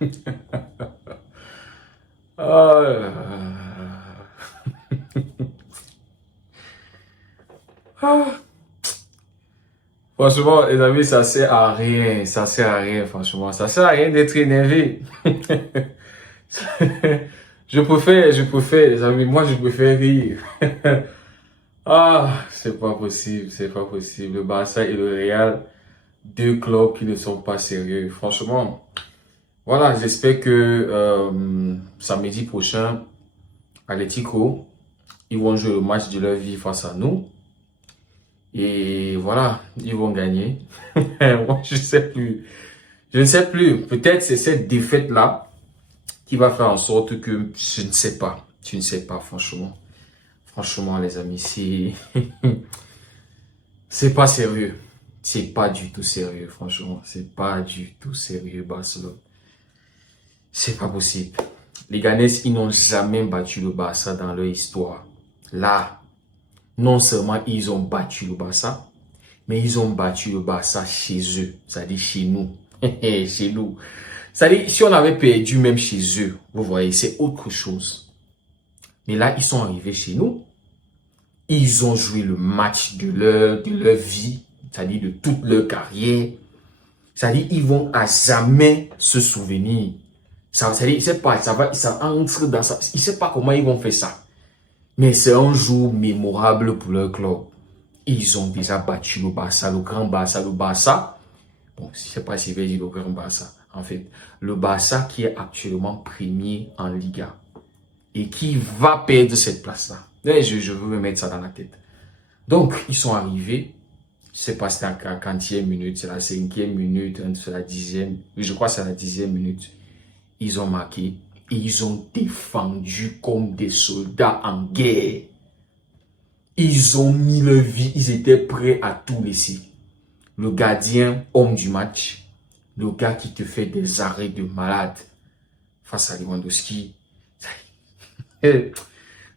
Oh là là. Ah. Franchement, les amis, ça sert à rien. Ça sert à rien, franchement. Ça sert à rien d'être énervé. Les amis, moi, je préfère rire. Ah, c'est pas possible, c'est pas possible. Le Barça et le Real, deux clubs qui ne sont pas sérieux. Franchement, voilà, j'espère que samedi prochain, Atlético, ils vont jouer le match de leur vie face à nous. Et voilà, ils vont gagner. Moi, je sais plus. Je ne sais plus. Peut-être c'est cette défaite-là qui va faire en sorte que je ne sais pas. Je ne sais pas, franchement. Franchement, les amis, c'est pas sérieux. C'est pas du tout sérieux, franchement. C'est pas du tout sérieux, Barcelone. C'est pas possible. Les Ganes, ils n'ont jamais battu le Barça dans leur histoire. Là, non seulement ils ont battu le Barça, mais ils ont battu le Barça chez eux, c'est-à-dire chez nous. Chez nous. C'est-à-dire, si on avait perdu même chez eux, vous voyez, c'est autre chose. Mais là, ils sont arrivés chez nous. Ils ont joué le match de leur vie, c'est-à-dire de toute leur carrière. C'est-à-dire, ils vont à jamais se souvenir. C'est-à-dire, ils ne savent pas, ça entre dans ça. Ils ne savent pas comment ils vont faire ça. Mais c'est un jour mémorable pour leur club. Ils ont déjà battu le Barça, le grand Barça, le Barça. Bon, je ne sais pas si je vais dire le grand Barça. En fait, le Barça qui est actuellement premier en Liga et qui va perdre cette place-là. Je veux me mettre ça dans la tête. Donc, ils sont arrivés. Je ne sais pas si c'est la 40e minute, c'est la 5e minute, c'est la 10e. Je crois que c'est la 10e minute. Ils ont marqué et ils ont défendu comme des soldats en guerre. Ils ont mis leur vie, ils étaient prêts à tout laisser. Le gardien, homme du match, le gars qui te fait des arrêts de malade face à Lewandowski.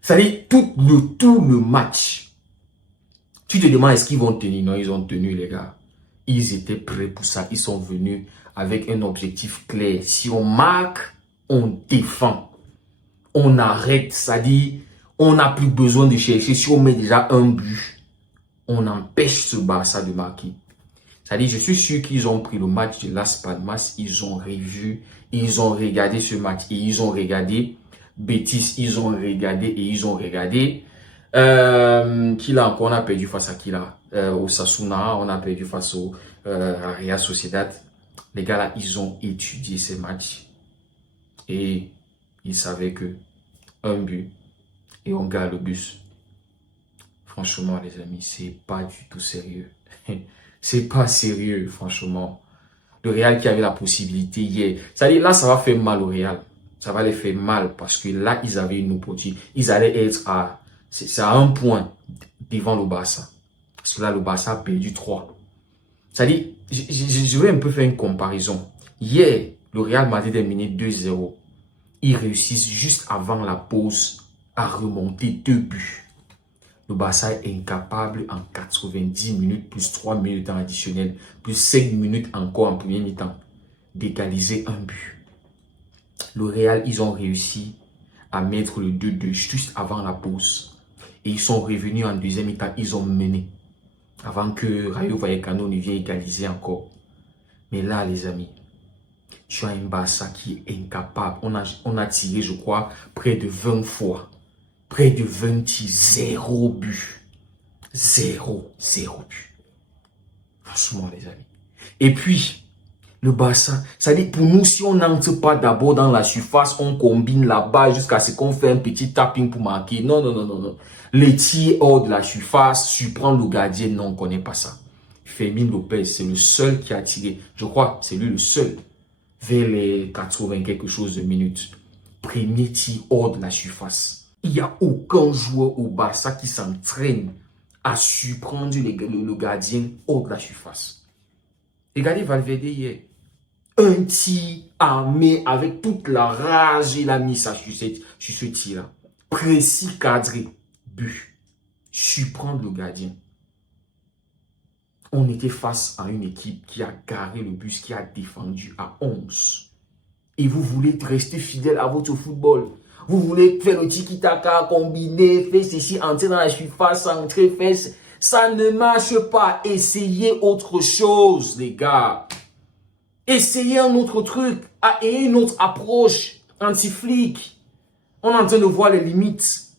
Ça dit tout le match. Tu te demandes est-ce qu'ils vont tenir? Non, ils ont tenu, les gars. Ils étaient prêts pour ça. Ils sont venus avec un objectif clair. Si on marque, on défend. On arrête. Ça dit, on n'a plus besoin de chercher. Si on met déjà un but, on empêche ce Barça de marquer. Ça dit, je suis sûr qu'ils ont pris le match de Las Palmas. Ils ont revu. Ils ont regardé ce match. Et ils ont regardé Betis. Ils ont regardé et ils ont regardé. Qui là encore, on a perdu face à qui là? Au Sasuna, on a perdu face au Real Sociedad. Les gars là, ils ont étudié ces matchs et ils savaient que un but et on gagne le bus. Franchement, les amis, c'est pas du tout sérieux. C'est pas sérieux, franchement. Le Real qui avait la possibilité hier. Ça dit là, ça va faire mal au Real. Ça va les faire mal parce que là, ils avaient une opportunité. Ils allaient être c'est à un point devant le Barça. Parce que là, le Barça a perdu 3. C'est-à-dire, je vais un peu faire une comparaison. Hier, le Real Madrid est mené 2-0. Ils réussissent juste avant la pause à remonter 2 buts. Le Barça est incapable en 90 minutes, plus 3 minutes en additionnel, plus 5 minutes encore en première mi-temps, d'égaliser un but. Le Real, ils ont réussi à mettre le 2-2 juste avant la pause. Et ils sont revenus en deuxième mi-temps, ils ont mené. Avant que Rayo Vallecano ne vienne égaliser encore. Mais là, les amis, tu as un Barça qui est incapable. On a tiré, je crois, près de 20 fois. Près de 20 tirs, 0 but. 0 but. Franchement, les amis. Et puis, le Barça, ça dit pour nous, si on n'entre pas d'abord dans la surface, on combine là-bas jusqu'à ce qu'on fait un petit tapping pour marquer. Non, non, non, non, non. Les tirs hors de la surface, surprendre le gardien, non, on ne connaît pas ça. Fermín Lopez, c'est le seul qui a tiré. Je crois, c'est lui le seul. Vers les 80 quelque chose de minutes. Premier tir hors de la surface. Il n'y a aucun joueur au Barça qui s'entraîne à surprendre le gardien hors de la surface. Regardez Valverde hier. Un tir armé avec toute la rage, il a mis ça sur ce tir-là. Précis, cadré, but. Surprendre le gardien. On était face à une équipe qui a garé le bus, qui a défendu à 11. Et vous voulez rester fidèle à votre football. Vous voulez faire le tiki-taka, combiner, faire ceci, entrer dans la surface, entrer, faire... Ça ne marche pas. Essayez autre chose, les gars. Essayez un autre truc. Et une autre approche anti-flic. On est en train de voir les limites.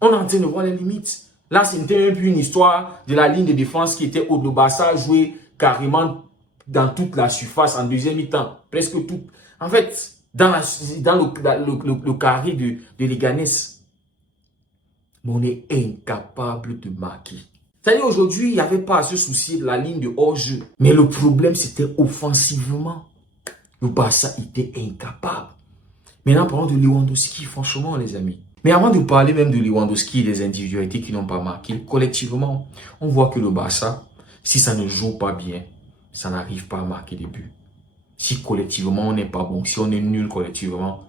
On est en train de voir les limites. Là, ce n'était même plus une histoire de la ligne de défense qui était au Barça joué carrément dans toute la surface en deuxième mi-temps. Presque tout. En fait, dans le carré de Leganés. Mais on est incapable de marquer. C'est-à-dire aujourd'hui, il n'y avait pas à se soucier de la ligne de hors-jeu. Mais le problème, c'était offensivement. Le Barça était incapable. Maintenant, parlons de Lewandowski, franchement, les amis. Mais avant de parler même de Lewandowski et des individualités qui n'ont pas marqué, collectivement, on voit que le Barça, si ça ne joue pas bien, ça n'arrive pas à marquer des buts. Si collectivement on n'est pas bon, si on est nul collectivement,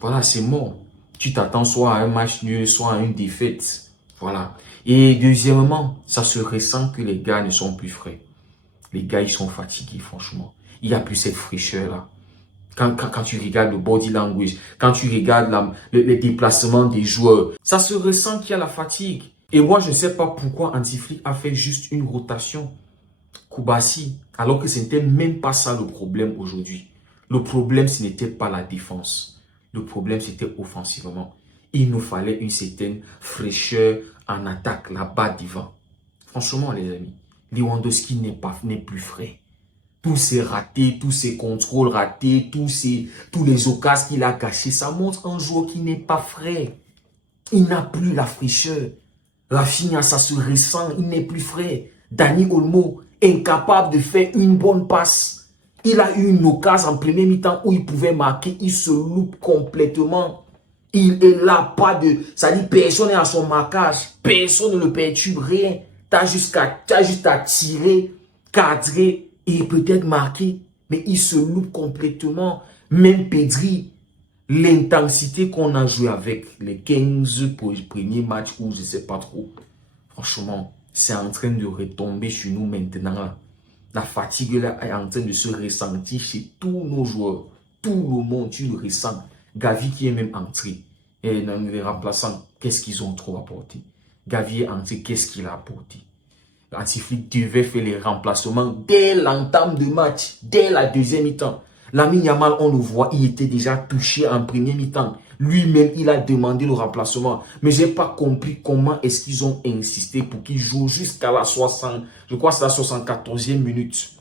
voilà, c'est mort. Tu t'attends soit à un match nul, soit à une défaite. Voilà. Et deuxièmement, ça se ressent que les gars ne sont plus frais. Les gars, ils sont fatigués, franchement. Il n'y a plus cette fraîcheur-là. Quand tu regardes le body language, quand tu regardes les déplacements des joueurs, ça se ressent qu'il y a la fatigue. Et moi, je ne sais pas pourquoi Antiflic a fait juste une rotation. Koubassi, alors que ce n'était même pas ça le problème aujourd'hui. Le problème, ce n'était pas la défense. Le problème, c'était offensivement. Il nous fallait une certaine fraîcheur en attaque là-bas devant. Franchement, les amis, Lewandowski n'est plus frais. Tous ces ratés, tous ces contrôles ratés, tous les occasions qu'il a cachés, ça montre un joueur qui n'est pas frais. Il n'a plus la fraîcheur. Rafinha, ça se ressent, il n'est plus frais. Dani Olmo, incapable de faire une bonne passe. Il a eu une occasion en premier mi-temps où il pouvait marquer, il se loupe complètement. Il est là, pas de... Ça dit, personne n'est à son marquage, personne ne le perturbe, rien. T'as juste à tirer, cadrer et peut-être marquer. Mais il se loupe complètement. Même Pedri, l'intensité qu'on a joué avec les 15 pour le premier match où je ne sais pas trop. Franchement, c'est en train de retomber sur nous maintenant. La fatigue là est en train de se ressentir chez tous nos joueurs. Tout le monde, tu le ressens. Gavi qui est même entré. Et dans les remplaçants, qu'est-ce qu'ils ont trop apporté? Gavi est entré, qu'est-ce qu'il a apporté? Antiflic devait faire les remplacements dès l'entame de match, dès la deuxième mi-temps. Lamine Yamal, on le voit, il était déjà touché en premier mi-temps. Lui-même, il a demandé le remplacement. Mais je n'ai pas compris comment est-ce qu'ils ont insisté pour qu'il joue jusqu'à la 60, je crois que c'est la 74e minute.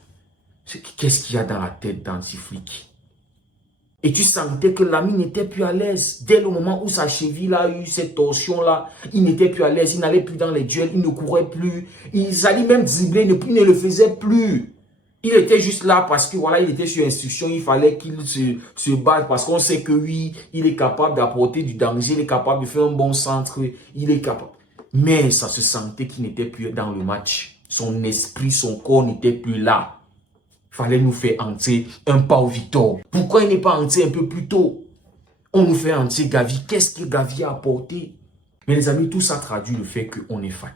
Qu'est-ce qu'il y a dans la tête d'Antiflic? Et tu sentais que Lamine n'était plus à l'aise. Dès le moment où sa cheville a eu cette torsion-là, il n'était plus à l'aise. Il n'allait plus dans les duels, il ne courait plus. Il allait même dribbler, il ne le faisait plus. Il était juste là parce que voilà, il était sur instruction. Il fallait qu'il se batte parce qu'on sait que oui, il est capable d'apporter du danger. Il est capable de faire un bon centre. Il est capable. Mais ça se sentait qu'il n'était plus dans le match. Son esprit, son corps n'était plus là. Fallait nous faire entrer un Pau Victor. Pourquoi il n'est pas entré un peu plus tôt? On nous fait entrer Gavi. Qu'est-ce que Gavi a apporté? Mais les amis, tout ça traduit le fait que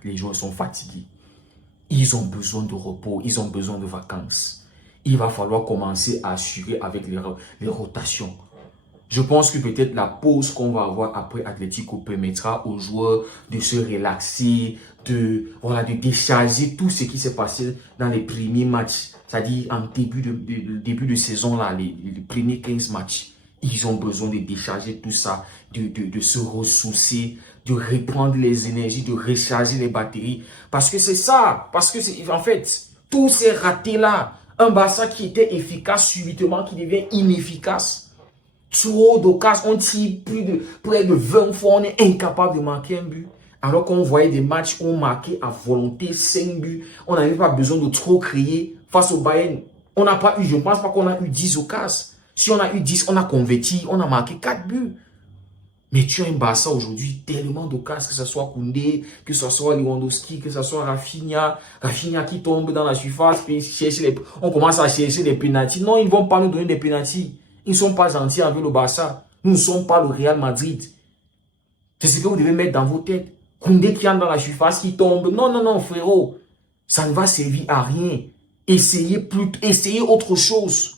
les joueurs sont fatigués. Ils ont besoin de repos, ils ont besoin de vacances. Il va falloir commencer à assurer avec les rotations. Je pense que peut-être la pause qu'on va avoir après Atlético permettra aux joueurs de se relaxer, de décharger tout ce qui s'est passé dans les premiers matchs. C'est-à-dire en début de saison, là, les premiers 15 matchs. Ils ont besoin de décharger tout ça, de se ressourcer, de reprendre les énergies, de recharger les batteries. Parce que c'est ça. Parce que c'est en fait, tous ces ratés-là, un Barça qui était efficace subitement, qui devient inefficace. Trop d'occasions, on tire près de 20 fois, on est incapable de marquer un but. Alors qu'on voyait des matchs où on marquait à volonté 5 buts. On n'avait pas besoin de trop crier face au Bayern. On n'a pas eu, je ne pense pas qu'on a eu 10 occasions. Si on a eu 10, on a converti, on a marqué 4 buts. Mais tu as un Barça aujourd'hui, tellement d'occasions, que ce soit Koundé, que ce soit Lewandowski, que ce soit Rafinha. Rafinha qui tombe dans la surface, puis on commence à chercher des pénaltys. Non, ils ne vont pas nous donner des pénaltys. Ils ne sont pas gentils avec le Barça. Nous ne sommes pas le Real Madrid. C'est ce que vous devez mettre dans vos têtes. Koundé qui entre dans la surface, qui tombe. Non, non, non, frérot. Ça ne va servir à rien. Essayez autre chose.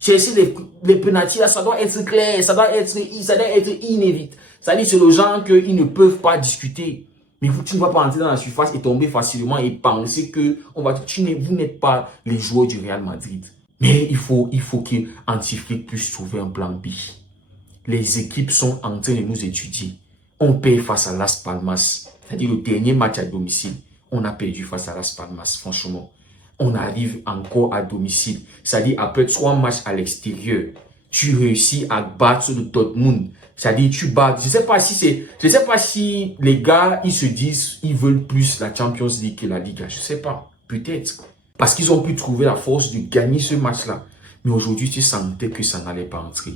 Chercher les pénaltys là, ça doit être clair, ça doit être inévitable. C'est-à-dire c'est le genre qu'ils ne peuvent pas discuter. Mais vous, tu ne vas pas entrer dans la surface et tomber facilement et penser que vous n'êtes pas les joueurs du Real Madrid. Mais il faut qu'Antifrique puisse trouver un plan B. Les équipes sont en train de nous étudier. On paye face à Las Palmas. C'est-à-dire le dernier match à domicile. On a perdu face à Las Palmas, franchement. On arrive encore à domicile. C'est-à-dire après 3 matchs à l'extérieur, tu réussis à battre le Dortmund. C'est-à-dire tu bats. Je sais pas si les gars, ils se disent, ils veulent plus la Champions League que la Liga. Je sais pas. Peut-être. Parce qu'ils ont pu trouver la force de gagner ce match-là. Mais aujourd'hui, tu sentais que ça n'allait pas entrer.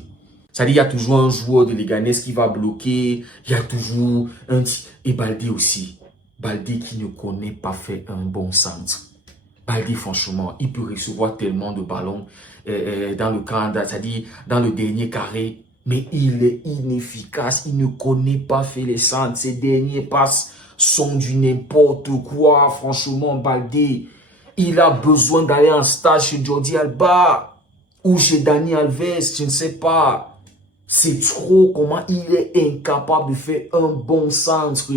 C'est-à-dire, il y a toujours un joueur de Leganés qui va bloquer. Il y a toujours un... Et Baldé aussi. Baldé qui ne connaît pas faire un bon centre. Baldé, franchement, il peut recevoir tellement de ballons dans le camp, c'est-à-dire dans le dernier carré. Mais il est inefficace. Il ne connaît pas faire les centres. Ses derniers passes sont du n'importe quoi. Franchement, Baldé, il a besoin d'aller en stage chez Jordi Alba ou chez Dani Alves, je ne sais pas. C'est trop comment il est incapable de faire un bon centre,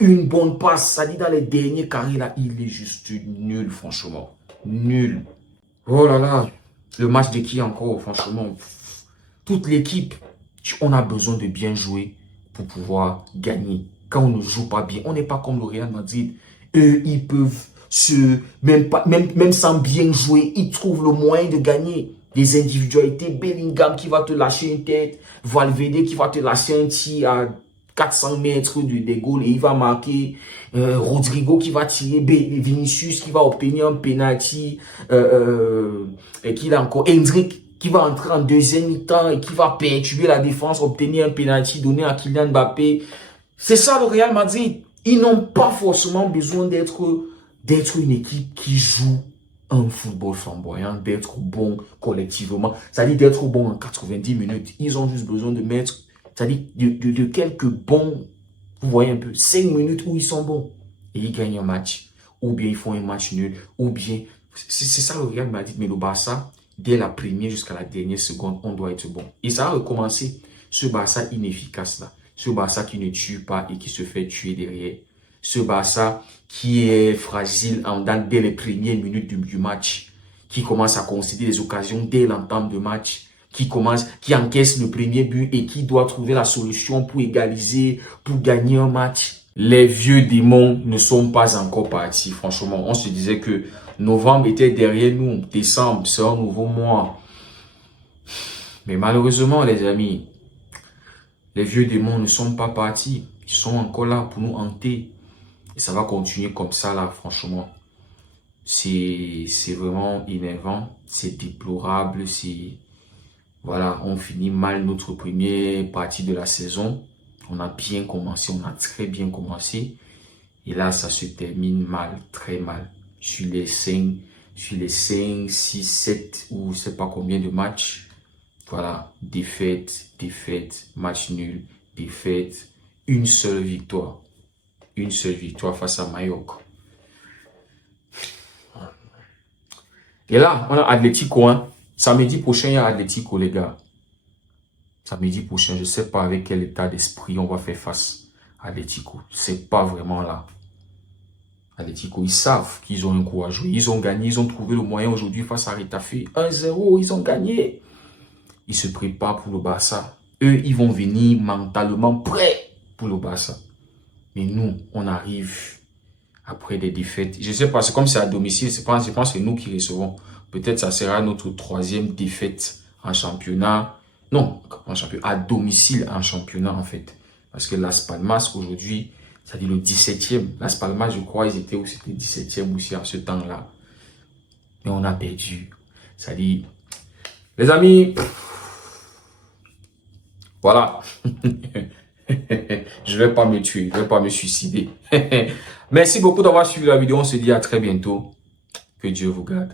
une bonne passe. Ça dit dans les derniers carrés là, il est juste nul, franchement. Nul. Oh là là, le match de qui encore, franchement. Toute l'équipe, on a besoin de bien jouer pour pouvoir gagner. Quand on ne joue pas bien, on n'est pas comme le Real Madrid. Eux, ils peuvent même sans bien jouer, ils trouvent le moyen de gagner. Des individualités, Bellingham qui va te lâcher une tête, Valverde qui va te lâcher un tir à 400 mètres des goals et il va marquer, Rodrigo qui va tirer, Vinicius qui va obtenir un penalty, et qu'il a encore Hendrick qui va entrer en deuxième mi-temps et qui va perturber la défense, obtenir un penalty donné à Kylian Mbappé. C'est ça le Real Madrid. Ils n'ont pas forcément besoin d'être une équipe qui joue un football flamboyant, d'être bon collectivement, c'est-à-dire d'être bon en 90 minutes. Ils ont juste besoin de mettre, c'est-à-dire de quelques bons, vous voyez un peu, 5 minutes où ils sont bons. Et ils gagnent un match, ou bien ils font un match nul, ou bien, c'est ça le Real Madrid, mais le Barça, dès la première jusqu'à la dernière seconde, on doit être bon. Et ça a recommencé, ce Barça inefficace-là, ce Barça qui ne tue pas et qui se fait tuer derrière. Ce Barça qui est fragile dès les premières minutes du match, qui commence à concéder des occasions dès l'entame de match, qui encaisse le premier but et qui doit trouver la solution pour égaliser, pour gagner un match. Les vieux démons ne sont pas encore partis. Franchement, on se disait que novembre était derrière nous, décembre, c'est un nouveau mois. Mais malheureusement, les amis, les vieux démons ne sont pas partis. Ils sont encore là pour nous hanter. Et ça va continuer comme ça, là, franchement. C'est vraiment énervant. C'est déplorable. Voilà, on finit mal notre première partie de la saison. On a bien commencé, on a très bien commencé. Et là, ça se termine mal, très mal. Sur les 5, 6, 7 ou je ne sais pas combien de matchs. Voilà, défaite, match nul, défaite. Une seule victoire. Une seule victoire face à Mallorca. Et là, on a Atlético. Hein. Samedi prochain, il y a Atlético, les gars. Samedi prochain, je ne sais pas avec quel état d'esprit on va faire face à Atlético. C'est pas vraiment là. Atlético, ils savent qu'ils ont un coup à jouer. Ils ont gagné, ils ont trouvé le moyen aujourd'hui face à Retafe. 1-0, ils ont gagné. Ils se préparent pour le Barça. Eux, ils vont venir mentalement prêts pour le Barça. Mais nous, on arrive après des défaites. Je ne sais pas, c'est comme c'est à domicile. Je pense que c'est nous qui recevons. Peut-être ça sera notre 3e défaite en championnat. Non, en championnat, à domicile en championnat en fait. Parce que Las Palmas aujourd'hui, c'est-à-dire le 17e. Las Palmas, je crois, ils étaient aussi le 17e aussi à ce temps-là. Mais on a perdu. C'est-à-dire, les amis, voilà. Je ne vais pas me tuer, je ne vais pas me suicider. Merci beaucoup d'avoir suivi la vidéo. On se dit à très bientôt. Que Dieu vous garde.